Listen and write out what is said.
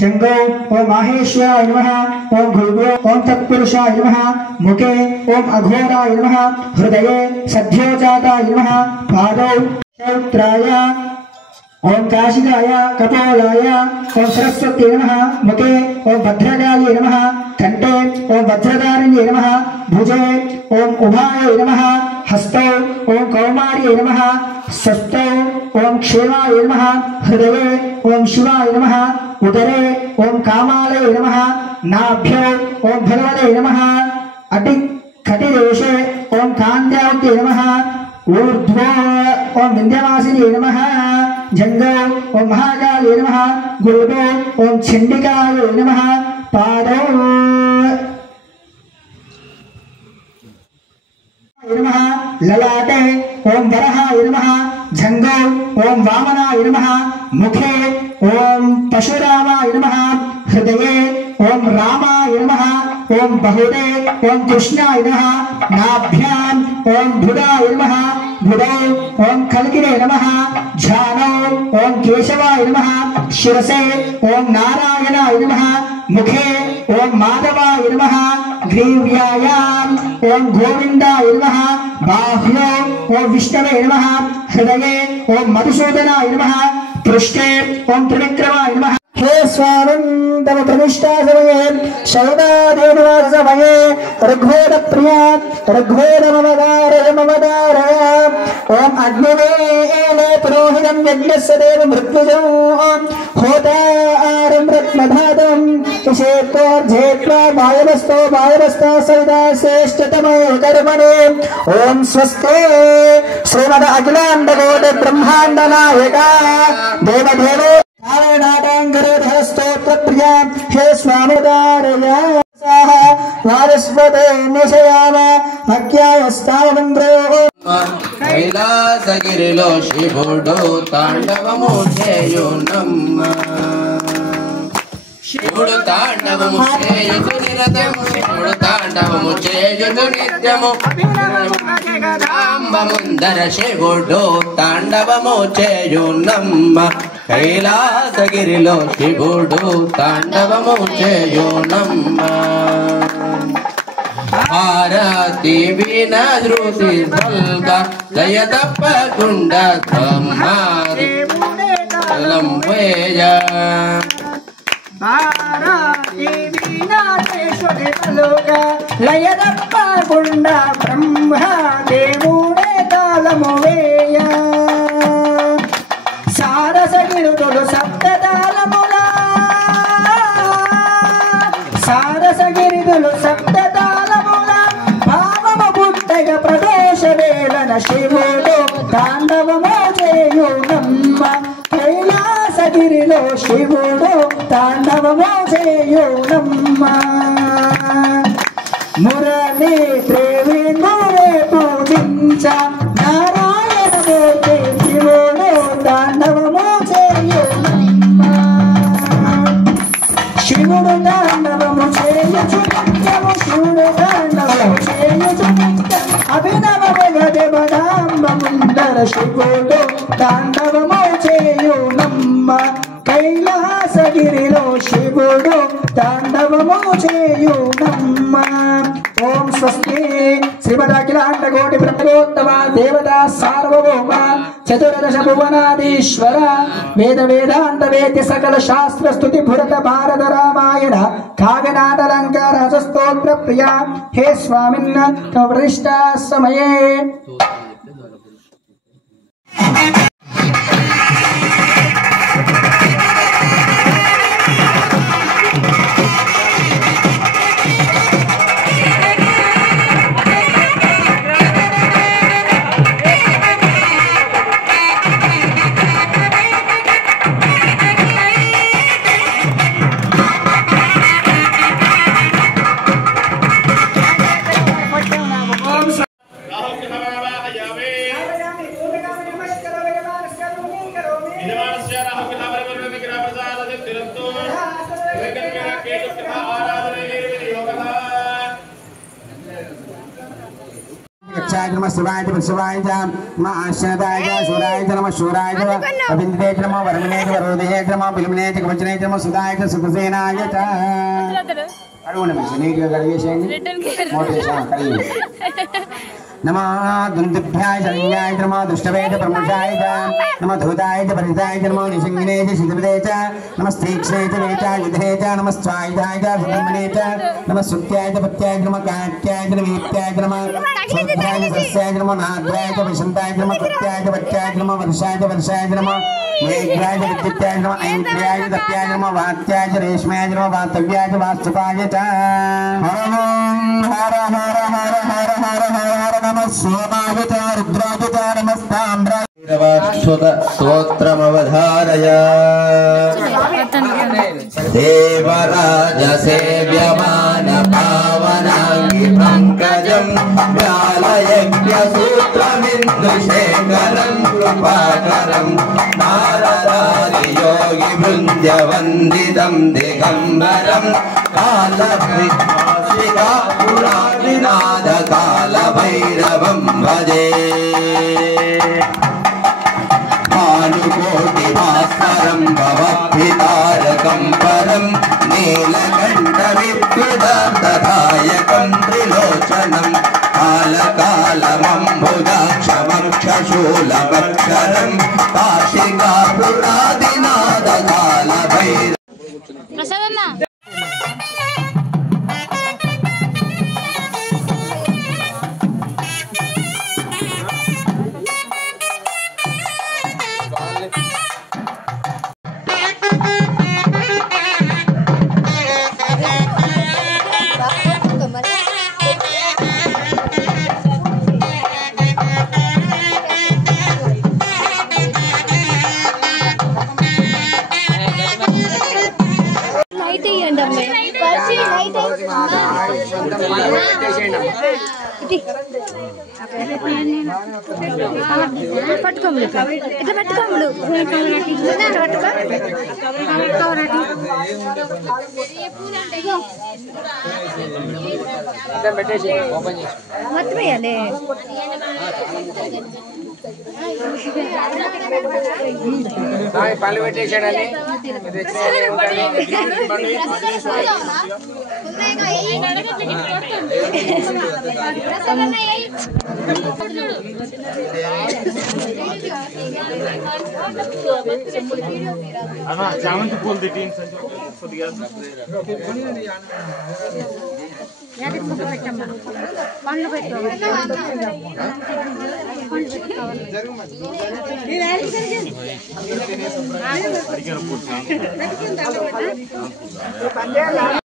जंगो ओम माहेश्वराय नमः ओम भूभो ओम तत्पुरुषाय नमः मुखे ओम अघोराय नमः हृदये सद्योजाताय नमः पादौ शौत्राय ओम काशिकाय कपोलाय ओम सरस्वती नमः मुखे ओम भद्रकाली नमः कंठे ओम वज्रधारिण्ये नमः भुजे ओम उभाय नमः हस्तौ ओम कौमार्ये नमः स्वस्तौ ओम क्षेमाय नमः हृदये ओम शिवाय नमः उदरे ओम कामालये नमः नाभ्यौ ओम भगवते नमः अटि कटिदेशे ओम कान्त्यावत्ये नमः ऊर्ध्वो ओम विन्ध्यवासिने नमः जंगौ ओम महाकाले नमः गुल्बो ओम छिंडिकाय नमः पादौ नमः ललाटे ओम वरहाय नमः जंगौ ओम वामनाय नमः मुखे ओम परशुरामाय नमः हृदये ओम रामाय नमः ओम बहुदे ओम कृष्णाय नमः नाभ्याम ओम बुधाय नमः बुधौ ओम कल्किने नमः झानौ ओम केशवाय नमः शिरसे ओम नारायणाय नमः मुखे ओम माधवाय नमः ग्रीव्यायाम ओम गोविंदाय नमः बाह्यो ओम विष्णवे नमः हृदये ओम मधुसूदनाय नमः पृष्ठे ओम त्रिविक्रमाय नमः हे स्वामिन् तव प्रतिष्ठा समये शरदादेववास समये ऋग्वेद प्रिया ऋग्वेदमवतारय ओम अग्निवेले पुरोहितं यज्ञस्य देव मृत्युजं होतारं रत्नधातं विशेषोर्जेत्वा वायवस्तो सविता श्रेष्ठतमो कर्मणे ओम स्वस्ते श्रीमद अखिलाण्डकोटि ब्रह्माण्ड नायका देवदेवो स्तोत्र प्रिया हे स्वामिदारया वारस्वते निशयाम भक्त्यायस्तावन्द्रो कैलासगिरिलो शिवुडो तांडवमु చేయునమ్మ శివుడు తాండవము చేయుచు నిరతము శివుడు తాండవము చేయుచు నిత్యము ముందర శివుడు తాండవము చేయునమ్మ కైలాసగిరిలో శివుడు తాండవము చేయునమ్మ ఆరతి విన దృతి సల్గ దయ తప్పకుండా బ్రహ్మాది కలం వేయ ఆరతి విన దేశోని సల్గ లయ తప్పకుండా బ్రహ్మదేవుడే తాళము వేయ సారసగిరుడు సప్తతాళముల సారసగిరిదులు సప్తతాళముల భావము పుట్టగ ప్రదేశ వేళన శివుడు తాండవము చేయునమ్మ కైలాసగిరిలో శివుడు తాండవము చేయునమ్మ మురళి త్రివేణురే పూజించ నారాయణమూర్తి శివుడు తాండవము చేయునమ్మ శివుడు తాండవము చేయుచు నిత్యము శివుడు తాండవము చేయుచు నిత్యం అభినవ జగదేవదాంబ ముందర శివుడు తాండవము చేయునమ్మ కైలాసగిరిలో శివుడు తాండవము చేయునమ్మ ఓం స్వస్తి శ్రీమదఖిలాండకోటి బ్రహ్మోత్తమ దేవతా సార్వభౌమ చతుర్దశ భువనాధీశ్వర వేద వేదాంత వేద్య సకల శాస్త్ర స్తుతి భురత భారత రామాయణ కావ్యనాటలంకార స్తోత్ర ప్రియా హే స్వామిన్ తవ ప్రతిష్ఠా సమయే वृक्षाय नमः शिवाय वृषभाय नमः आश्रदाय शूराय नमः शूराय अविन्द्रे नमः वरुणे वरुदये नमः बिल्मने वज्रे नमः सुदाय सुखसेनाय च अरुण में नीट करिए शेंगे मोटे शाम करिए नमः दुंदुभ्याय शरण्याय नमः दुष्टवेद प्रमुखाय नमः धूताय परिताय नमः निशंगिने सिद्धपदे च नमः स्त्रीक्षणे च वेचाय युधे च नमः स्वायुधाय च सुब्रह्मण्ये च नमः सुत्याय च पत्याय नमः काट्याय च वीत्याय नमः शूद्राय च सस्याय नमः नाद्राय च विशन्ताय नमः कृत्याय च वत्याय नमः वर्षाय च नमः मेघ्राय च विद्युत्याय नमः ऐन्द्रियाय च तप्याय नमः वात्याय च रेशमाय नमः वातव्याय च वास्तुपाय च हर हर हर हर हर हर हर नमः सोमाय च रुद्राय च नमस्ताम्राय स्तोत्रमवधारय देवराज सेव्यमान पावनांगि पंकजं व्यालयज्ञ सूत्रमिन्दुशेखरं कृपाकरं नारदादि योगी वृन्द्यवन्दितं दिगम्बरं कालभृत्शिखा पुराणिनाद कालभैरवं भजे भानुकोटिभास्करं भवद्भितारकं परं नीलकण्ठविद्युदार्धधायकं त्रिलोचनं कालकालमम्बुजाक्षमक्षशूलमक्षरं काशिकापुरादिनादकालभैरवं प्रसादन्ना పట్టుకోములు ఇట్లా పట్టుకోములు మొత్తం వేయాలి పళ్ళు పెట్టేసాడని చామంతి పూలు తిట్టి కొద్దిగా పండ్లు పెట్టు జరుగు